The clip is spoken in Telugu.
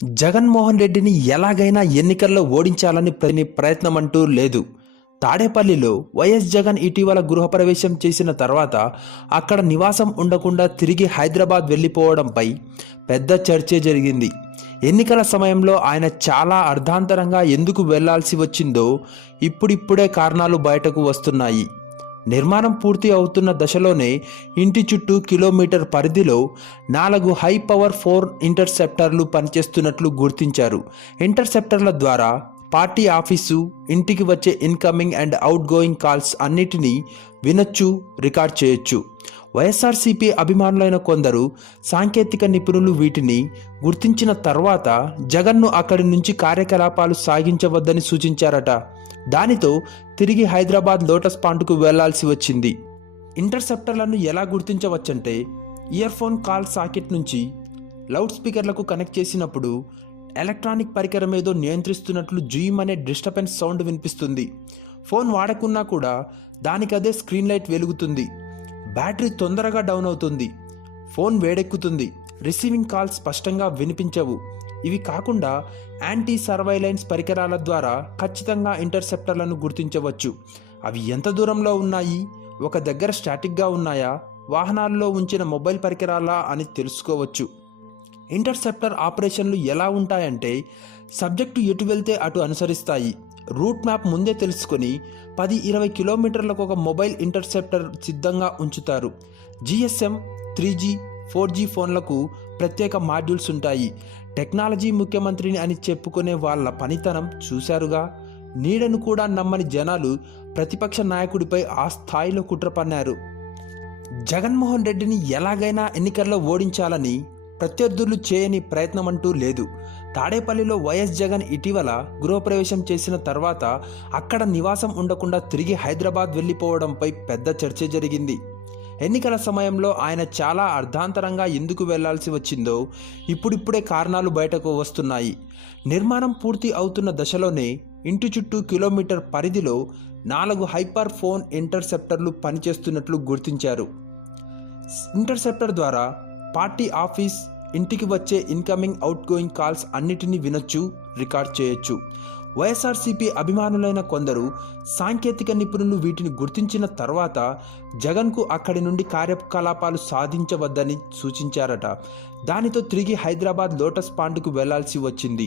జగన్మోహన్ రెడ్డిని ఎలాగైనా ఎన్నికల్లో ఓడించాలని ప్రయత్నం అంటూ లేదు. తాడేపల్లిలో వైఎస్ జగన్ ఇటీవల గృహప్రవేశం చేసిన తర్వాత అక్కడ నివాసం ఉండకుండా తిరిగి హైదరాబాద్ వెళ్ళిపోవడంపై పెద్ద చర్చే జరిగింది. ఎన్నికల సమయంలో ఆయన చాలా అర్ధాంతరంగా ఎందుకు వెళ్లాల్సి వచ్చిందో ఇప్పుడిప్పుడే కారణాలు బయటకు వస్తున్నాయి. నిర్మాణం పూర్తి అవుతున్న దశలోనే ఇంటి చుట్టూ కిలోమీటర్ పరిధిలో 4 హై పవర్ 4 ఇంటర్సెప్టర్లు పనిచేస్తున్నట్లు గుర్తించారు. ఇంటర్సెప్టర్ల ద్వారా పార్టీ ఆఫీసు, ఇంటికి వచ్చే incoming and out going calls అన్నిటినీ వినొచ్చు, రికార్డ్ చేయొచ్చు. వైఎస్ఆర్సీపీ అభిమానులైన కొందరు సాంకేతిక నిపుణులు వీటిని గుర్తించిన తర్వాత జగన్ను అక్కడి నుంచి కార్యకలాపాలు సాగించవద్దని సూచించారట. దానితో తిరిగి హైదరాబాద్ లోటస్ పాండ్కు వెళ్లాల్సి వచ్చింది. ఇంటర్సెప్టర్లను ఎలా గుర్తించవచ్చంటే, ఇయర్ ఫోన్ కాల్ సాకెట్ నుంచి లౌడ్ స్పీకర్లకు కనెక్ట్ చేసినప్పుడు ఎలక్ట్రానిక్ పరికరం ఏదో నియంత్రిస్తున్నట్లు జూమ్ అనే డిస్టర్బెన్స్ సౌండ్ వినిపిస్తుంది. ఫోన్ వాడకున్నా కూడా దానికదే స్క్రీన్ లైట్ వెలుగుతుంది. బ్యాటరీ తొందరగా డౌన్ అవుతుంది. ఫోన్ వేడెక్కుతుంది. రిసీవింగ్ కాల్స్ స్పష్టంగా వినిపించవు. ఇవి కాకుండా యాంటీ సర్వైలెన్స్ పరికరాల ద్వారా ఖచ్చితంగా ఇంటర్సెప్టర్లను గుర్తించవచ్చు. అవి ఎంత దూరంలో ఉన్నాయి, ఒక దగ్గర స్టాటిక్గా ఉన్నాయా, వాహనాల్లో ఉంచిన మొబైల్ పరికరాలా అని తెలుసుకోవచ్చు. ఇంటర్సెప్టర్ ఆపరేషన్లు ఎలా ఉంటాయంటే, సబ్జెక్టు ఎటు వెళ్తే అటు అనుసరిస్తాయి. రూట్ మ్యాప్ ముందే తెలుసుకొని 10-20 కిలోమీటర్లకు ఒక మొబైల్ ఇంటర్సెప్టర్ సిద్ధంగా ఉంచుతారు. GSM, 3G, 4G ఫోన్లకు ప్రత్యేక మాడ్యూల్స్ ఉంటాయి. టెక్నాలజీ ముఖ్యమంత్రిని అని చెప్పుకునే వాళ్ళ పనితనం చూశారుగా. నీడను కూడా నమ్మని జనాలు ప్రతిపక్ష నాయకుడిపై ఆ స్థాయిలో కుట్ర పన్నారు. జగన్మోహన్ రెడ్డిని ఎలాగైనా ఎన్నికల్లో ఓడించాలని ప్రత్యర్థులు చేయని ప్రయత్నం అంటూ లేదు. తాడేపల్లిలో వైఎస్ జగన్ ఇటీవల గృహప్రవేశం చేసిన తర్వాత అక్కడ నివాసం ఉండకుండా తిరిగి హైదరాబాద్ వెళ్ళిపోవడంపై పెద్ద చర్చ జరిగింది. ఎన్నికల సమయంలో ఆయన చాలా అర్ధాంతరంగా ఎందుకు వెళ్లాల్సి వచ్చిందో ఇప్పుడిప్పుడే కారణాలు బయటకు వస్తున్నాయి. నిర్మాణం పూర్తి అవుతున్న దశలోనే ఇంటి చుట్టూ కిలోమీటర్ పరిధిలో 4 హైపర్ ఫోన్ ఇంటర్సెప్టర్లు పనిచేస్తున్నట్లు గుర్తించారు. ఇంటర్సెప్టర్ ద్వారా పార్టీ ఆఫీస్, ఇంటికి వచ్చే ఇన్కమింగ్ అవుట్ గోయింగ్ కాల్స్ అన్నిటినీ వినొచ్చు, రికార్డ్ చేయొచ్చు. వైఎస్ఆర్సీపీ అభిమానులైన కొందరు సాంకేతిక నిపుణులు వీటిని గుర్తించిన తర్వాత జగన్కు అక్కడి నుండి కార్యకలాపాలు సాధించవద్దని సూచించారట. దానితో తిరిగి హైదరాబాద్ లోటస్ పాండ్కు వెళ్లాల్సి వచ్చింది.